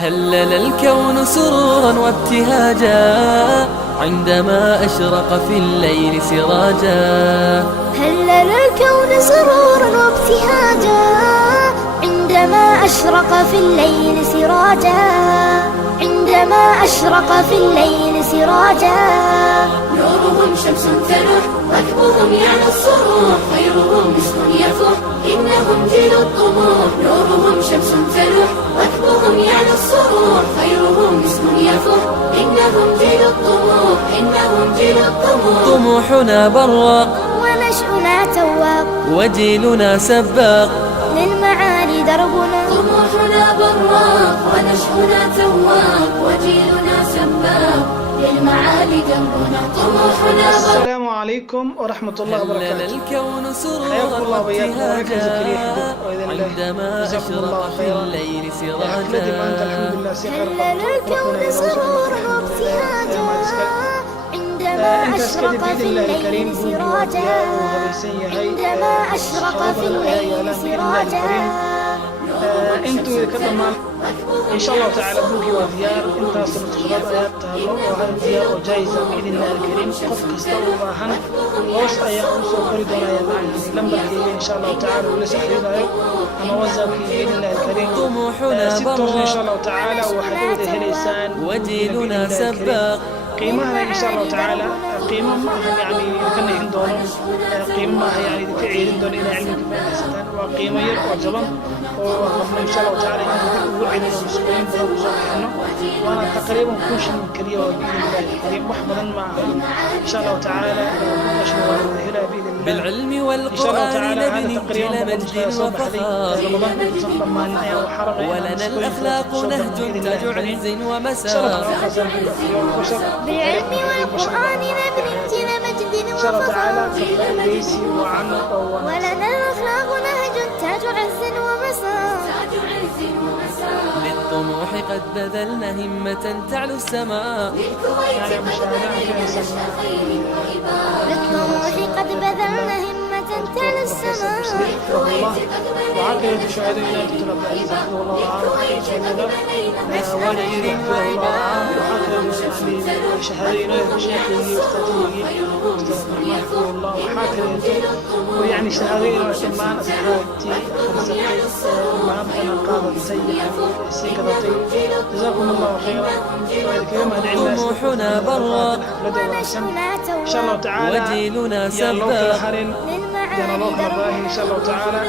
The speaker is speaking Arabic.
هلل الكون سرورا وابتهاجا عندما أشرق في الليل سراجا. هلل الكون سرورا وابتهاجا عندما أشرق في الليل سراجا. عندما أشرق في الليل سراجا. نورهم شمس تلوح ركبهم يعلى السرور خيرهم مسك يفوح إنهم جيل الطموح. نورهم شمس تلوح ركبهم يعلى السرور خيرهم مسك يفوح إنهم جيل الطموح. إنهم جيل الطموح. طموحنا براق ونشأنا تواق وجيلنا سباق للمعالي دربنا. طموحنا براق ونشأنا تواق وجيلنا سباق للمعالي دربنا. طموحنا براق. السلام عليكم ورحمة الله وبركاته. الكون سرورا حياكم الله وإياكم وركز زكريا عندما أشرق في الليل سراجا. هلل الكون سرورا وابتهاجا عندما أشرق في الليل سراجا. عندما أشرق في الليل سراجا. انتو كدمان ان شاء الله تعالى بوكي وديار انت صرت خبر ايات تهلو وهذا ديار وجايزة بإذن الله الكريم قف كستوى باهن ووس ايام سو قري دونا يا لمبر ان شاء الله تعالى ولسه خير انا وزاك بإذن الله الكريم. طموحنا ستوش ان شاء الله تعالى وحدود هليسان وجيلنا سباق. قيمها ان شاء الله تعالى قيمة ما يعني كنا عندهم قيمة ما يعني كعيد دون إلى علم كمان وقيمة يرقى جبان وربنا إن شاء الله تعالى وعدنا مسؤولين بذلك وأنا تقريبا كل شيء من كريه بإذن الله الكريم محمدا معه إن شاء الله تعالى أشهر وهلا بإذن الله بالعلم والقرآن نبني جيل مجد وفخار ولنا الأخلاق نهج تاج عز ومسار. بالعلم والقرآن نبني جيل مجد وفخار ولنا الأخلاق نهج تاج عز ومسار. للطموح قد بذلنا همة تعلو السماء. للطموح قد بذلنا همة تعلو السماء. وعقلة شهادة ويعني شهادين وشمان أصحابتي ومعبنا قادة سيكتطي جزاكم الله خيرا. طموحنا براق إن شاء الله تعالى وجيلنا سباق للمعالي دربنا. إن شاء الله تعالى